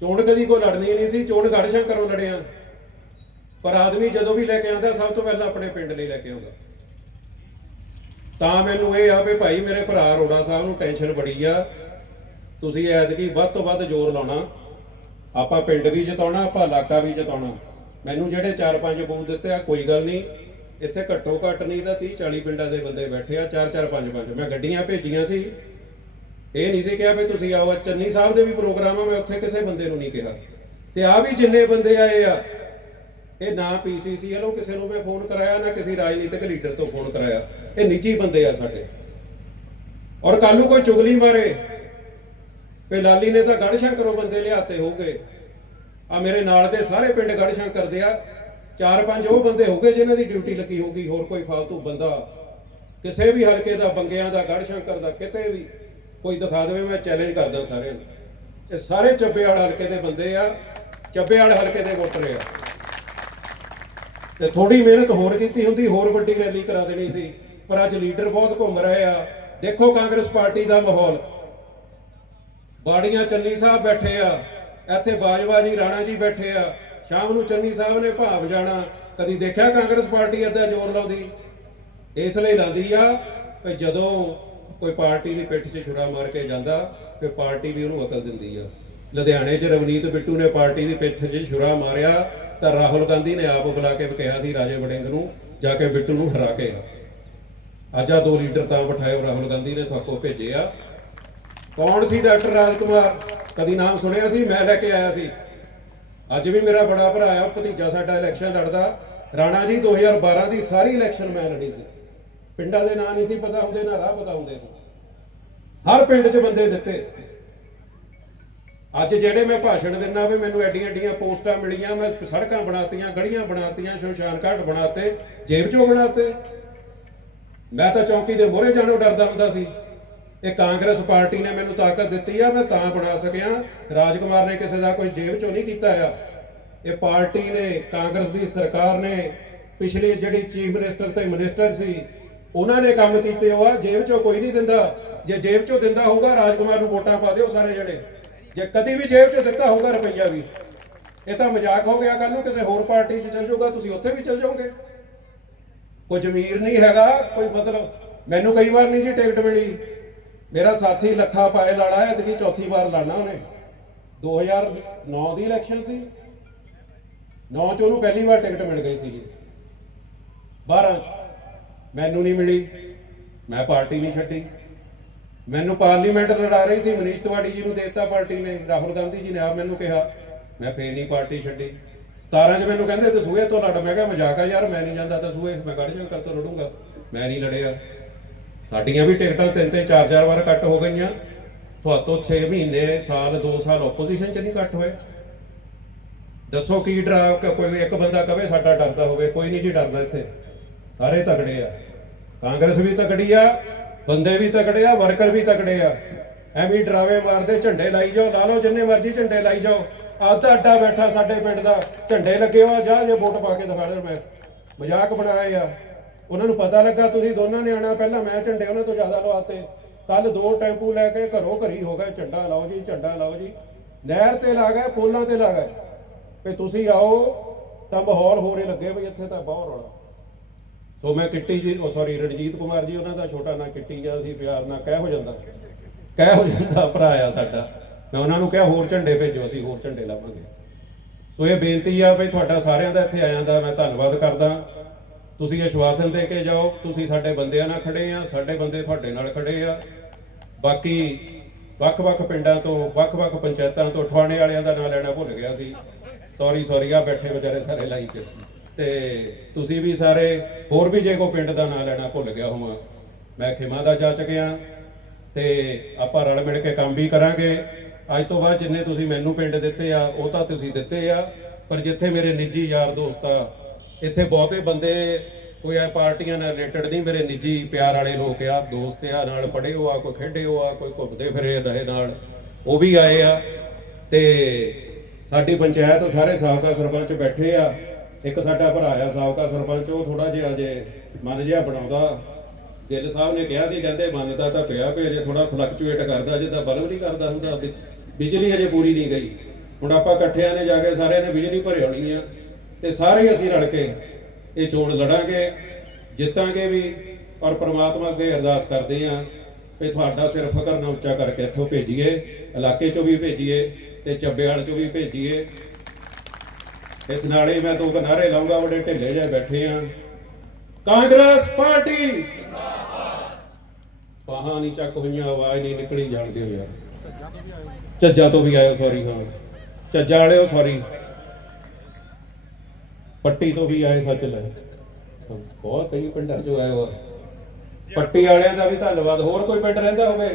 ਚੋਣ ਕਦੀ ਕੋਈ ਲੜਨੀ ਨਹੀਂ ਸੀ, ਚੋਣ ਗੜ ਸ਼ੰਕਰੋਂ ਲੜਿਆ। ਪਰ ਆਦਮੀ ਜਦੋਂ ਵੀ ਲੈ ਕੇ ਆਉਂਦਾ, ਸਭ ਤੋਂ ਪਹਿਲਾਂ ਆਪਣੇ ਪਿੰਡ ਲਈ ਲੈ ਕੇ ਆਉਂਦਾ। ਤਾਂ ਮੈਨੂੰ ਇਹ ਆ ਵੀ ਭਾਈ, ਮੇਰੇ ਭਰਾ ਅਰੋੜਾ ਸਾਹਿਬ ਨੂੰ ਟੈਨਸ਼ਨ ਬੜੀ ਆ। ਤੁਸੀਂ ਐਤਕੀ ਵੱਧ ਤੋਂ ਵੱਧ ਜ਼ੋਰ ਲਾਉਣਾ। ਆਪਾਂ ਪਿੰਡ ਵੀ ਜਿਤਾਉਣਾ, ਆਪਾਂ ਇਲਾਕਾ ਵੀ ਜਿਤਾਉਣਾ। ਮੈਨੂੰ ਜਿਹੜੇ 4-5 ਬੂਥ ਦਿੱਤੇ ਆ, ਕੋਈ ਗੱਲ ਨਹੀਂ। ਇੱਥੇ ਘੱਟੋ ਘੱਟ ਨਹੀਂ ਤਾਂ 30 40 ਪਿੰਡਾਂ ਦੇ ਬੰਦੇ ਬੈਠੇ ਆ 4-4 5-5 ਮੈਂ ਗੱਡੀਆਂ ਭੇਜੀਆਂ ਸੀ। ਇਹ ਨਹੀਂ ਸੀ ਕਿਹਾ ਵੀ ਤੁਸੀਂ ਆਓ ਚੰਨੀ ਸਾਹਿਬ ਦੇ ਵੀ ਪ੍ਰੋਗਰਾਮ ਆ, ਮੈਂ ਉੱਥੇ ਕਿਸੇ ਬੰਦੇ ਨੂੰ ਨਹੀਂ ਕਿਹਾ। ਤੇ ਆ ਵੀ ਜਿੰਨੇ ਬੰਦੇ ਆਏ ਆ, ਇਹ ਨਾ ਪੀਸੀਸੀ ਵੱਲੋਂ ਕਿਸੇ ਨੂੰ ਮੈਂ ਫੋਨ ਕਰਾਇਆ, ਨਾ ਕਿਸੇ ਰਾਜਨੀਤਿਕ ਲੀਡਰ ਤੋਂ ਫੋਨ ਕਰਾਇਆ। ਇਹ ਨਿੱਜੀ ਬੰਦੇ ਆ ਸਾਡੇ। ਔਰ ਕੱਲ ਨੂੰ ਕੋਈ ਚੁਗਲੀ ਮਾਰੇ ਵੀ ਲਾਲੀ ਨੇ ਤਾਂ ਗੜ ਸ਼ੰਕਰੋਂ ਬੰਦੇ ਲਿਆਤੇ ਹੋਗੇ ਆ ਮੇਰੇ ਨਾਲ ਦੇ ਸਾਰੇ ਪਿੰਡ ਗੜ ਸ਼ੰਕਰ ਦੇ ਆ। ਚਾਰ ਪੰਜ ਉਹ ਬੰਦੇ ਹੋਗੇ ਜਿਨ੍ਹਾਂ ਦੀ ਡਿਊਟੀ ਲੱਗੀ ਹੋਗੀ ਹੋਰ ਕੋਈ ਫਾਲਤੂ ਬੰਦਾ ਕਿਸੇ ਵੀ ਹਲਕੇ ਦਾ, ਬੰਗਿਆਂ ਦਾ ਗੜ ਸ਼ੰਕਰ ਦਾ, ਕਿਤੇ ਵੀ ਕੋਈ ਦਿਖਾ ਦੇਵੇ, ਮੈਂ ਚੈਲੰਜ ਕਰਦਾ ਸਾਰਿਆਂ ਨੂੰ। ਇਹ ਸਾਰੇ ਚੱਬੇ ਚੱਬੇਵਾਲ ਹਲਕੇ ਦੇ ਬੰਦੇ ਆ ਚੱਬੇ ਚੱਬੇਵਾਲ ਹਲਕੇ ਦੇ ਵੋਟਰ ਆ। ਤੇ ਥੋੜੀ ਮਿਹਨਤ ਹੋਰ ਕੀਤੀ ਹੁੰਦੀ, ਹੋਰ ਵੱਡੀ ਰੈਲੀ ਕਰਾ ਦੇਣੀ ਸੀ, ਪਰ ਅੱਜ ਲੀਡਰ ਬਹੁਤ ਘੁੰਮ ਰਹੇ ਆ। ਦੇਖੋ ਕਾਂਗਰਸ ਪਾਰਟੀ ਦਾ ਮਾਹੌਲ। ਬਾੜੀਆਂ ਚੰਨੀ ਸਾਹਿਬ ਬੈਠੇ ਆ, ਇੱਥੇ ਬਾਜਵਾ ਜੀ, ਰਾਣਾ ਜੀ ਬੈਠੇ ਆ। ਸ਼ਾਮ ਨੂੰ ਚੰਨੀ ਸਾਹਿਬ ਨੇ ਭਾਵ ਜਾਣਾ। ਕਦੀ ਦੇਖਿਆ ਕਾਂਗਰਸ ਪਾਰਟੀ ਏਦਾਂ ਜ਼ੋਰ ਲਾਉਂਦੀ? ਇਸ ਲਈ ਲਾਉਂਦੀ ਆ ਕਿ ਜਦੋਂ ਕੋਈ ਪਾਰਟੀ ਦੀ ਪਿੱਠ 'ਚ ਛੁਰਾ ਮਾਰ ਕੇ ਜਾਂਦਾ, ਫਿਰ ਪਾਰਟੀ ਵੀ ਉਹਨੂੰ ਅਕਲ ਦਿੰਦੀ ਆ। ਲੁਧਿਆਣੇ 'ਚ ਰਵਨੀਤ ਬਿੱਟੂ ਨੇ ਪਾਰਟੀ ਦੀ ਪਿੱਠ 'ਚ ਛੁਰਾ ਮਾਰਿਆ, ਤਾਂ ਰਾਹੁਲ ਗਾਂਧੀ ਨੇ ਆਪ ਬੁਲਾ ਕੇ ਕਿਹਾ ਸੀ ਰਾਜੇ ਵੜਿੰਗ ਨੂੰ, ਜਾ ਕੇ ਬਿੱਟੂ ਨੂੰ ਹਰਾ ਕੇ ਆ। ਅੱਜ ਆ ਦੋ ਲੀਡਰ ਤਾਂ ਬਿਠਾਏ ਰਾਹੁਲ ਗਾਂਧੀ ਨੇ ਤੁਹਾਕੋ ਭੇਜੇ ਆ। ਕੌਣ ਸੀ ਡਾਕਟਰ ਰਾਜ ਕੁਮਾਰ? ਕਦੀ ਨਾਮ ਸੁਣਿਆ ਸੀ? ਮੈਂ ਲੈ ਕੇ ਆਇਆ ਸੀ। ਅੱਜ ਵੀ ਮੇਰਾ ਬੜਾ ਭਰਾ ਆ, ਭਤੀਜਾ ਸਾਡਾ ਇਲੈਕਸ਼ਨ ਲੜਦਾ। ਰਾਣਾ ਜੀ 2012 ਦੀ ਸਾਰੀ ਇਲੈਕਸ਼ਨ ਮੈਂ ਲੜੀ ਸੀ। ਪਿੰਡਾਂ ਦੇ ਨਾਂ ਨਹੀਂ ਸੀ ਪਤਾ ਹੁੰਦੇ, ਨਾ ਰਾਹ ਪਤਾ ਹੁੰਦੇ ਸੀ। ਹਰ ਪਿੰਡ 'ਚ ਬੰਦੇ ਦਿੱਤੇ। ਅੱਜ ਜਿਹੜੇ ਮੈਂ ਭਾਸ਼ਣ ਦਿੰਦਾ ਵੀ ਮੈਨੂੰ ਐਡੀਆਂ ਐਡੀਆਂ ਪੋਸਟਾਂ ਮਿਲੀਆਂ, ਮੈਂ ਸੜਕਾਂ ਬਣਾਤੀਆਂ, ਗਲੀਆਂ ਬਣਾਤੀਆਂ, ਸ਼ਮਸ਼ਾਨ ਘਾਟ ਬਣਾਤੇ, ਜੇਬ 'ਚੋਂ ਬਣਾਤੇ। ਮੈਂ ਤਾਂ ਚੌਂਕੀ ਦੇ ਮੋਹਰੇ ਜਾਣੋਂ ਡਰਦਾ ਹੁੰਦਾ ਸੀ। ਇਹ ਕਾਂਗਰਸ ਪਾਰਟੀ ਨੇ ਮੈਨੂੰ ਤਾਕਤ ਦਿੱਤੀ ਆ, ਮੈਂ ਤਾਂ ਬਣਾ ਸਕਿਆ। ਰਾਜਕੁਮਾਰ ਨੇ ਕਿਸੇ ਦਾ ਕੋਈ ਜੇਬ ਚੋਂ ਨਹੀਂ ਕੀਤਾ ਆ। ਇਹ ਪਾਰਟੀ ਨੇ, ਕਾਂਗਰਸ ਦੀ ਸਰਕਾਰ ਨੇ, ਪਿਛਲੀ ਜਿਹੜੀ ਚੀਫ ਮਿਨਿਸਟਰ ਤੇ ਮਿਨਿਸਟਰ ਸੀ, ਉਹਨਾਂ ਨੇ ਕੰਮ ਕੀਤੇ ਹੋ ਆ ਜੇਬ ਚੋਂ ਕੋਈ ਨਹੀਂ ਦਿੰਦਾ। ਜੇ ਜੇਬ ਚੋਂ ਦਿੰਦਾ ਹੋਊਗਾ, ਰਾਜਕੁਮਾਰ ਨੂੰ ਵੋਟਾਂ ਪਾ ਦਿਓ ਸਾਰੇ ਜਣੇ। ਜੇ ਕਦੀ ਵੀ ਜੇਬ ਚੋਂ ਦਿੱਤਾ ਹੋਊਗਾ ਰੁਪਈਆ ਵੀ। ਇਹ ਤਾਂ ਮਜ਼ਾਕ ਹੋ ਗਿਆ ਕੱਲ ਨੂੰ ਕਿਸੇ ਹੋਰ ਪਾਰਟੀ 'ਚ ਚਲ ਜਾਊਗਾ, ਤੁਸੀਂ ਉੱਥੇ ਵੀ ਚਲ ਜਾਓਗੇ। ਕੋਈ ਜ਼ਮੀਰ ਨਹੀਂ ਹੈਗਾ, ਕੋਈ ਮਤਲਬ, ਮੈਨੂੰ ਕਈ ਵਾਰ ਨਹੀਂ ਜੀ ਟਿਕਟ ਮਿਲੀ। ਮੇਰਾ ਸਾਥੀ ਲੱਖਾ ਪਾਏ ਲਾੜਾ ਹੈ ਤੇ ਚੌਥੀ ਵਾਰ ਲੜਨਾ ਉਹਨੇ। 2009 ਦੀ ਇਲੈਕਸ਼ਨ ਸੀ। 9 ਚ ਉਹਨੂੰ ਪਹਿਲੀ ਵਾਰ ਟਿਕਟ ਮਿਲ ਗਈ ਸੀ ਜੀ 12 ਚ। ਮੈਨੂੰ ਨਹੀਂ ਮਿਲੀ। ਮੈਂ ਪਾਰਟੀ ਨਹੀਂ ਛੱਡੀ। ਮੈਨੂੰ ਪਾਰਲੀਮੈਂਟ ਲੜਾ ਰਹੀ ਸੀ, ਮਨੀਸ਼ ਤਿਵਾੜੀ ਜੀ ਨੂੰ ਦੇਤਾ ਪਾਰਟੀ ਨੇ। ਰਾਹੁਲ ਗਾਂਧੀ ਜੀ ਨੇ ਆਪ ਮੈਨੂੰ ਕਿਹਾ। ਮੈਂ ਫੇਰ ਨਹੀਂ ਪਾਰਟੀ ਛੱਡੀ। 17 ਚ ਮੈਨੂੰ ਕਹਿੰਦੇ ਦਸੂਏ ਤੋਂ ਲੜ। ਮੈਂ ਕਿਹਾ ਮਜ਼ਾਕ ਆ ਯਾਰ, ਮੈਂ ਨਹੀਂ ਜਾਂਦਾ ਦਸੂਏ ਮੈਂ ਕੱਢ ਗੜ ਸ਼ੰਕਰ ਤੋਂ ਲੜੂੰਗਾ। ਮੈਂ ਨਹੀਂ ਲੜਿਆ। ਸਾਡੀਆਂ ਵੀ ਟਿਕਟਾਂ ਤਿੰਨ ਤਿੰਨ ਚਾਰ ਚਾਰ ਵਾਰ ਕੱਟ ਹੋ ਗਈਆਂ। ਤੁਹਾਤੋਂ 6 ਮਹੀਨੇ, ਸਾਲ 2 ਸਾਲ ਆਪੋਜੀਸ਼ਨ ਚ ਨਹੀਂ ਕੱਟ ਹੋਏ। ਦੱਸੋ ਕੀ ਡਰਾ ਕੋਈ ਇੱਕ ਬੰਦਾ ਕਵੇ ਸਾਡਾ ਡਰਦਾ ਹੋਵੇ, ਕੋਈ ਨਹੀਂ ਜੀ ਡਰਦਾ ਇੱਥੇ। ਸਾਰੇ ਤਕੜੇ ਆ। ਕਾਂਗਰਸ ਵੀ ਤਕੜੀ ਆ, ਬੰਦੇ ਵੀ ਤਕੜੇ ਆ, ਵਰਕਰ ਵੀ ਤਕੜੇ ਆ। ਐਵੇਂ ਡਰਾਵੇ ਮਾਰਦੇ, ਝੰਡੇ ਲਾਈ ਜਾਓ, ਲਾ ਲਓ ਜਿੰਨੇ ਮਰਜ਼ੀ ਝੰਡੇ ਲਾਈ ਜਾਓ। ਅੱਧਾ ਅੱਡਾ ਬੈਠਾ ਸਾਡੇ ਪਿੰਡ ਦਾ, ਝੰਡੇ ਲੱਗੇ ਹੋ ਜਾ ਜੇ ਵੋਟ ਪਾ ਕੇ ਦਿਖਾ ਦੇ ਮੈਂ। ਮਜ਼ਾਕ ਬਣਾਇਆ ਆ ਉਹਨਾਂ ਨੂੰ ਪਤਾ ਲੱਗਾ ਤੁਸੀਂ ਦੋਨਾਂ ਨੇ ਆਣਾ ਪਹਿਲਾਂ ਮੈਂ ਝੰਡੇ ਉਹਨਾਂ ਤੋਂ ਜ਼ਿਆਦਾ ਲਵਾਤੇ। ਕੱਲ ਦੋ ਟੈਂਪੂ ਲੈ ਕੇ ਘਰੋਂ ਘਰੀ ਹੋ ਗਏ, ਝੰਡਾ ਲਾਓ ਜੀ, ਝੰਡਾ ਲਾਓ ਜੀ। ਨਹਿਰ ਤੇ ਲਾ ਗਏ, ਪੋਲਾਂ ਤੇ ਲਾ ਗਏ। ਵੀ ਤੁਸੀਂ ਆਓ, ਤਾਂ ਮਾਹੌਲ ਹੋਰੇ ਲੱਗੇ ਵੀ ਇੱਥੇ ਤਾਂ ਬਹੁਤ ਰੌਲਾ। ਸੋ ਮੈਂ ਕਿੱਟੀ ਜੀ, ਉਹ ਸੌਰੀ ਰਣਜੀਤ ਕੁਮਾਰ ਜੀ, ਉਹਨਾਂ ਦਾ ਛੋਟਾ ਨਾਂ ਕਿੱਟੀ ਜਾਂ ਅਸੀਂ ਪਿਆਰ ਨਾਲ ਕਹਿ ਹੋ ਜਾਂਦਾ। ਕਹਿ ਹੋ ਜਾਂਦਾ ਭਰਾ ਆ ਸਾਡਾ। ਮੈਂ ਉਹਨਾਂ ਨੂੰ ਕਿਹਾ, ਹੋਰ ਝੰਡੇ ਭੇਜੋ, ਅਸੀਂ ਹੋਰ ਝੰਡੇ ਲਾਵਾਂਗੇ ਸੋ ਇਹ ਬੇਨਤੀ ਆ ਵੀ ਤੁਹਾਡਾ ਸਾਰਿਆਂ ਦਾ ਇੱਥੇ ਆਇਆਂ ਦਾ ਮੈਂ ਧੰਨਵਾਦ ਕਰਦਾ। ਤੁਸੀਂ ਆਸ਼ਵਾਸਨ ਦੇ ਕੇ ਜਾਓ, ਤੁਸੀਂ ਸਾਡੇ ਬੰਦਿਆਂ ਨਾਲ ਖੜੇ ਆ, ਸਾਡੇ ਬੰਦੇ ਤੁਹਾਡੇ ਨਾਲ ਖੜੇ ਆ। ਬਾਕੀ ਵੱਖ-ਵੱਖ ਪਿੰਡਾਂ ਤੋਂ, ਵੱਖ-ਵੱਖ ਪੰਚਾਇਤਾਂ ਤੋਂ ਠਵਾਣੇ ਵਾਲਿਆਂ ਦਾ ਨਾਂ ਲੈਣਾ ਭੁੱਲ ਗਿਆ ਸੀ। ਸੌਰੀ ਸੌਰੀ ਆ ਬੈਠੇ ਵਿਚਾਰੇ ਸਾਰੇ ਲਾਈਨ 'ਚ। ਤੇ ਤੁਸੀਂ ਵੀ ਸਾਰੇ, ਹੋਰ ਵੀ ਜੇ ਕੋ ਪਿੰਡ ਦਾ ਨਾਂ ਲੈਣਾ ਭੁੱਲ ਗਿਆ ਹੋਵਾਂ, ਮੈਂ ਖਿਮਾ ਦਾ ਜਾ ਚੁੱਕਿਆ ਤੇ ਆਪਾਂ ਰਲ ਮਿਲ ਕੇ ਕੰਮ ਵੀ ਕਰਾਂਗੇ। ਅੱਜ ਤੋਂ ਬਾਅਦ ਜਿੰਨੇ ਤੁਸੀਂ ਮੈਨੂੰ ਪਿੰਡ ਦਿੱਤੇ ਆ, ਉਹ ਤਾਂ ਤੁਸੀਂ ਦਿੱਤੇ ਆ। ਪਰ ਜਿੱਥੇ ਮੇਰੇ ਨਿੱਜੀ ਯਾਰ ਦੋਸਤ ਆ ਇੱਥੇ ਬਹੁਤੇ ਬੰਦੇ ਕੋਈ ਆ ਪਾਰਟੀਆਂ ਨਾਲ ਰਿਲੇਟਡ ਨਹੀਂ, ਮੇਰੇ ਨਿੱਜੀ ਪਿਆਰ ਵਾਲੇ ਲੋਕ ਆ, ਦੋਸਤ ਆ, ਨਾਲ ਪੜ੍ਹੇ ਹੋ ਆ, ਕੋਈ ਖੇਡੇ ਹੋ ਆ, ਕੋਈ ਘੁੰਮਦੇ ਫਿਰੇ ਰਹੇ ਨਾਲ, ਉਹ ਵੀ ਆਏ ਆ। ਤੇ ਸਾਡੀ ਪੰਚਾਇਤ ਸਾਰੇ ਸਾਬਕਾ ਸਰਪੰਚ ਬੈਠੇ ਆ। ਇੱਕ ਸਾਡਾ ਭਰਾ ਆ, ਸਾਬਕਾ ਸਰਪੰਚ, ਉਹ ਥੋੜਾ ਜਿਹਾ ਜੇ ਮਨ ਜਿਹਾ ਬਣਾਉਂਦਾ। ਗਿੱਲ ਸਾਹਿਬ ਨੇ ਕਿਹਾ ਸੀ, ਕਹਿੰਦੇ ਮੰਨਦਾ ਤਾਂ ਪਿਆ ਵੀ ਅਜੇ ਥੋੜਾ ਫਲਕਚੁਏਟ ਕਰਦਾ ਜਿੱਦਾਂ ਬਲਬ ਨਹੀਂ ਕਰਦਾ ਹੁੰਦਾ, ਬਿ- ਬਿਜਲੀ ਅਜੇ ਪੂਰੀ ਨਹੀਂ ਗਈ। ਹੁਣ ਆਪਾਂ ਇਕੱਠਿਆਂ ਨੇ ਜਾ ਕੇ ਸਾਰਿਆਂ ਨੇ ਬਿਜਲੀ ਭਰੇ ਹੋਣੀ ਆ। ਤੇ ਸਾਰੇ ਅਸੀਂ ਰਲ ਕੇ ਇਹ ਚੋਣ ਲੜਾਂਗੇ, ਜਿੱਤਾਂਗੇ ਵੀ ਔਰ ਪ੍ਰਮਾਤਮਾ ਅੱਗੇ ਅਰਦਾਸ ਕਰਦੇ ਆ ਵੀ ਤੁਹਾਡਾ ਸਿਰ ਫਕਰ ਨਾ ਉੱਚਾ ਕਰਕੇ ਇੱਥੋਂ ਭੇਜੀਏ, ਇਲਾਕੇ ਚੋਂ ਵੀ ਭੇਜੀਏ ਤੇ ਚੱਬੇਵਾਲ ਚੋਂ ਵੀ ਭੇਜੀਏ। ਇਸ ਨਾਲ ਹੀ ਮੈਂ ਦੋ ਨਾਰੇ ਲਾਉਂਗਾ ਬੜੇ ਢਿੱਲੇ ਜਿਹੇ ਬੈਠੇ ਆ ਕਾਂਗਰਸ ਪਾਰਟੀ! ਬਾਹਾਂ ਨਹੀਂ ਚੱਕ ਹੋਈਆਂ, ਆਵਾਜ਼ ਨਹੀਂ ਨਿਕਲੀ, ਜਾਣਦੇ ਹੋ ਯਾਰ। ਝੱਜਾ ਤੋਂ ਵੀ ਆਇਓ ਸੌਰੀ ਹਾਂ। ਝੱਜਾ ਵਾਲਿਓ ਸੌਰੀ ਪੱਟੀ ਤੋਂ ਵੀ ਆਏ ਸੱਚ ਲੈ। ਬਹੁਤ ਕਈ ਪਿੰਡਾਂ ਚੋਂ ਆਏ ਹੋਰ। ਪੱਟੀ ਵਾਲਿਆਂ ਦਾ ਵੀ ਧੰਨਵਾਦ। ਹੋਰ ਕੋਈ ਪਿੰਡ ਰਹਿੰਦਾ ਹੋਵੇ?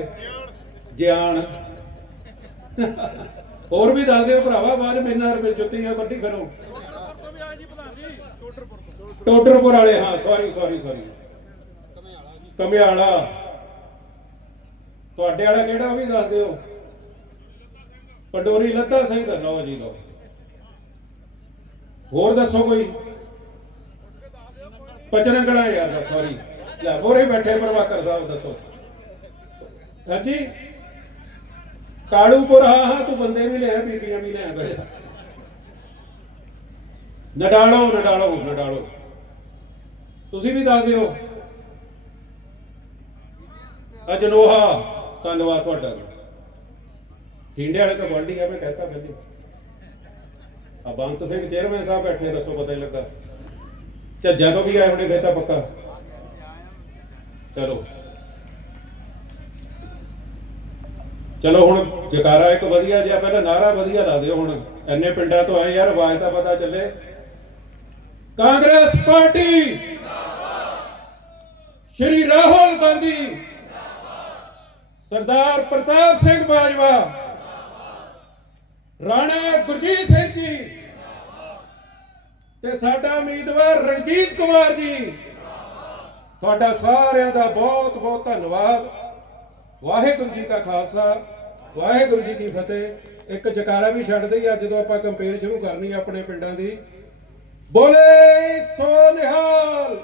ਜਿਆਣ। ਹੋਰ ਵੀ ਦੱਸ ਦਿਓ ਭਰਾਵਾ, ਬਾਅਦ ਮੈਨਾਂ ਰੁਪਏ ਜੁੱਤੀਆਂ ਵੱਡੀ ਕਰੋ ਟੋਡਰਪੁਰ ਵਾਲੇ, ਹਾਂ ਸੌਰੀ ਸੌਰੀ ਸੌਰੀ ਕਮਿਆਲਾ। ਤੁਹਾਡੇ ਵਾਲਾ ਕਿਹੜਾ ਉਹ ਵੀ ਦੱਸ ਦਿਓ। ਪੰਡੋਰੀ ਲੱਤਾ ਸਿੰਘ ਲਓ ਜੀ ਲਓ। ਹੋਰ ਦੱਸੋ ਕੋਈ? ਪਚਰੰਗੜਾ ਯਾਰ ਸੌਰੀ ਲੈ ਹੋਰੇ ਬੈਠੇ ਪ੍ਰਵਾਕਰ ਸਾਹਿਬ, ਦੱਸੋ। ਹਾਂਜੀ? ਕਾਲੂਪੁਰ, ਹਾਂ ਹਾਂ, ਤੂੰ ਬੰਦੇ ਵੀ ਲੈ, ਬੀਬੀਆਂ ਵੀ ਲੈ ਬਈ ਨਡਾਲੋ ਨਡਾਲੋ ਨਡਾਲੋ। ਤੁਸੀਂ ਵੀ ਦੱਸ ਦਿਓ। ਅਜਨੋਹਾ, ਧੰਨਵਾਦ ਤੁਹਾਡਾ। ਢਿੰਡੇ ਵਾਲੇ ਤਾਂ ਗਵਾਂਢੀ ਆ, ਮੈਂ ਕਹਤਾ ਪਹਿਲੇ। ਆ ਬੰਤ ਸਿੰਘ ਚੇਅਰਮੈਨ ਸਾਹਿਬ ਬੈਠੇ ਦੱਸੋ ਪਤਾ ਹੀ ਲੱਗਾ। ਝੱਜਾ ਤੋਂ ਵੀ ਆਏ ਹੋਣੇ ਬੇਤਾ ਪੱਕਾ। ਚਲੋ। ਚਲੋ ਹੁਣ ਜਕਾਰਾ ਇੱਕ ਵਧੀਆ ਜਿਹਾ, ਪਹਿਲਾਂ ਨਾਰਾ ਵਧੀਆ ਲਾ ਦਿਓ ਹੁਣ। ਐਨੇ ਪਿੰਡਾਂ ਤੋਂ ਆਏ ਯਾਰ, ਆਵਾਜ਼ ਤਾਂ ਪਤਾ ਚੱਲੇ। ਕਾਂਗਰਸ ਪਾਰਟੀ! ਸ਼੍ਰੀ ਰਾਹੁਲ ਗਾਂਧੀ! ਸਰਦਾਰ ਪ੍ਰਤਾਪ ਸਿੰਘ ਬਾਜਵਾ! ਰਾਣਾ ਗੁਰਜੀਤ ਸਿੰਘ ਜੀ। ਤੇ ਸਾਡਾ ਉਮੀਦਵਾਰ ਰਣਜੀਤ ਕੁਮਾਰ ਜੀ। ਤੁਹਾਡਾ ਸਾਰਿਆਂ ਦਾ ਬਹੁਤ ਬਹੁਤ ਧੰਨਵਾਦ। ਵਾਹਿਗੁਰੂ ਜੀ ਕਾ ਖਾਲਸਾ, ਵਾਹਿਗੁਰੂ ਜੀ ਕੀ ਫਤਿਹ। ਇੱਕ ਜਕਾਰਾ ਵੀ ਛੱਡਦੇ ਹੀ ਆ ਜਦੋਂ ਆਪਾਂ ਕੰਪੇਅਰ ਸ਼ੁਰੂ ਕਰਨੀ ਆਪਣੇ ਪਿੰਡਾਂ ਦੀ। ਬੋਲੇ ਸੋ ਨਿਹਾਲ।